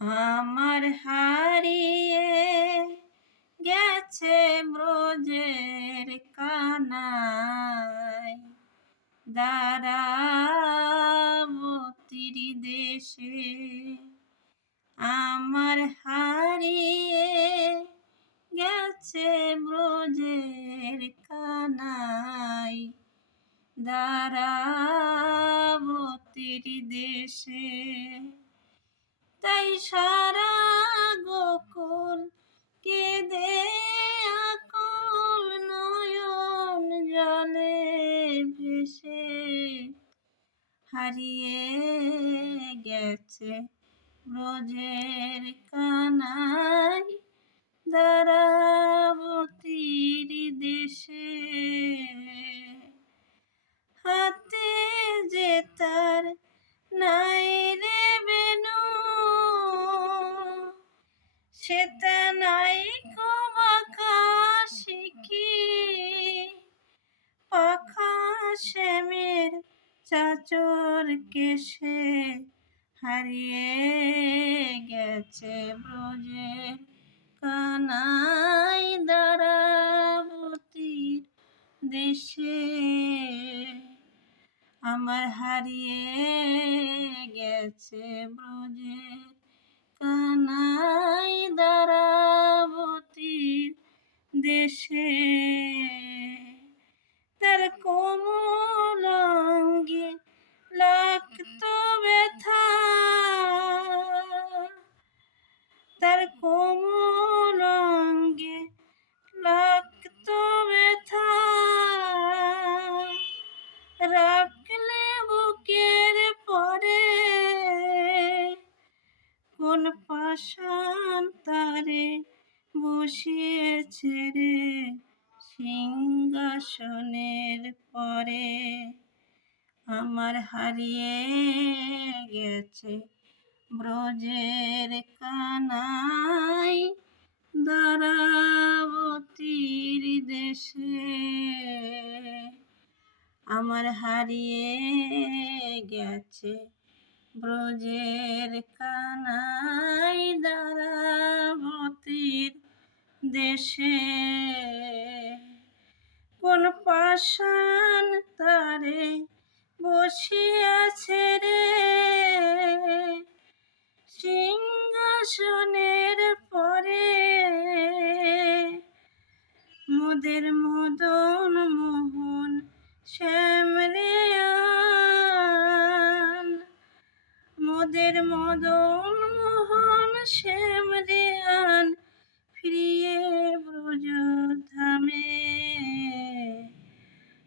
আমার হারিয়ে গেছে ব্রজের কানাই, দ্বারাবতীর দেশে। আমার হারিয়ে গেছে ব্রজের কানাই, দ্বারাবতীর দেশে। তাই সারা গোকুল কেঁদে আকুল নয়ন জলে ভেসে। হারিয়ে গেছে ব্রজের কানাই, দ্বারাবতীর দেশে। হাতে যে তার নাই রে বেনু, সেটা নাই কো বাঁকা শিখি। পাখা শ্যামের চাচর কেশে, হারিয়ে গেছে ব্রজের কানাই, দ্বারাবতীর দেশে। আমার হারিয়ে গেছে ব্রজের কানাই, দ্বারাবতীর দেশে। তার কোমল অঙ্গে লাগতো ব্যথা, তার কোমল অঙ্গে লাগতো ব্যথা। রাখলে বুকের পরে কোন পাষাণ তারে বসিয়েছে রে সিংহাসনের পরে। আমার হারিয়ে গেছে ব্রজের কানাই, দ্বারাবতীর দেশে। আমার হারিয়ে গেছে ব্রজের কানাই, দ্বারাবতীর দেশে। কোন পাষাণ তারে বসিয়াছে রে সিংহাসনের পরে। মোদের মদন মোহন শ্যাম রে আন, মোদের মদন মোহন শ্যাম রে আন, ফিরিয়ে ব্রজধামে।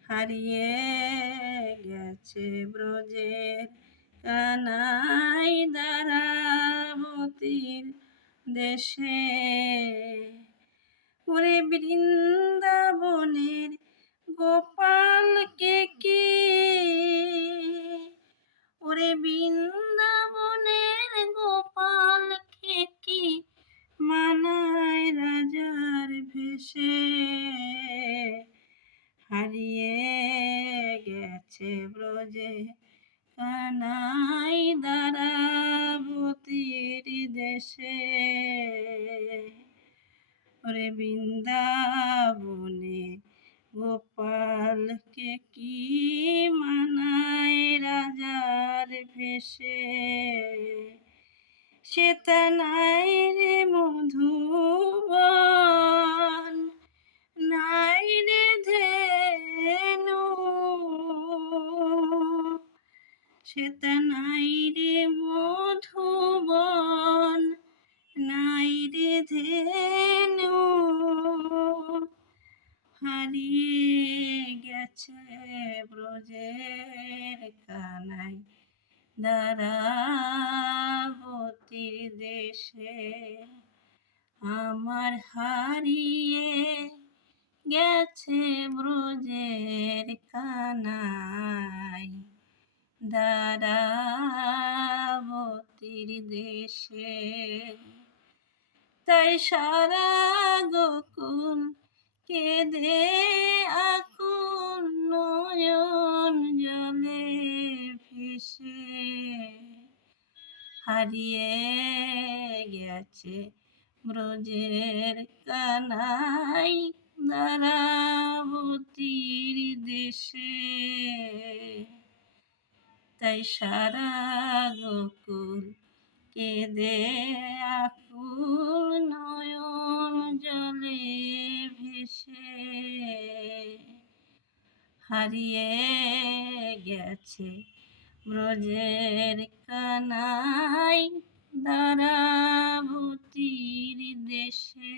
হারিয়ে গেছে ব্রজের কানাই, দ্বারাবতীর দেশে। ওরে বৃন্দাবনের গোপালকে কি, ওরে বৃন্দাবনের গোপালকে কি মানায় রাজার ভেসে। হারিয়ে গেছে ব্রজে কানাই, দ্বারাবতীর দেশে। ওরে বৃন্দাবনে গোপালকে কি মানায় রাজার ভেসে। সেটা নাই রে মধুবন, নাই রে ধেনু, সেটা নাই রে মধুবন, নাই রে ধেনু। হারিয়ে গেছে ব্রজের কানাই, দ্বারাবতীর দেশে। আমার হারিয়ে গেছে ব্রজের কানাই, দ্বারাবতীর দেশে। তাই সারা গোকুল কেঁদে আকুল নয়ন জলে ভেসে। হারিয়ে গেছে ব্রজের কানাই দ্বারাবতীর দেশে। তাই সারা গোকুল কেঁদে আকুল নয়ন জলে ভেসে। হারিয়ে গেছে ব্রজের কানাই দ্বারাবতীর দেশে।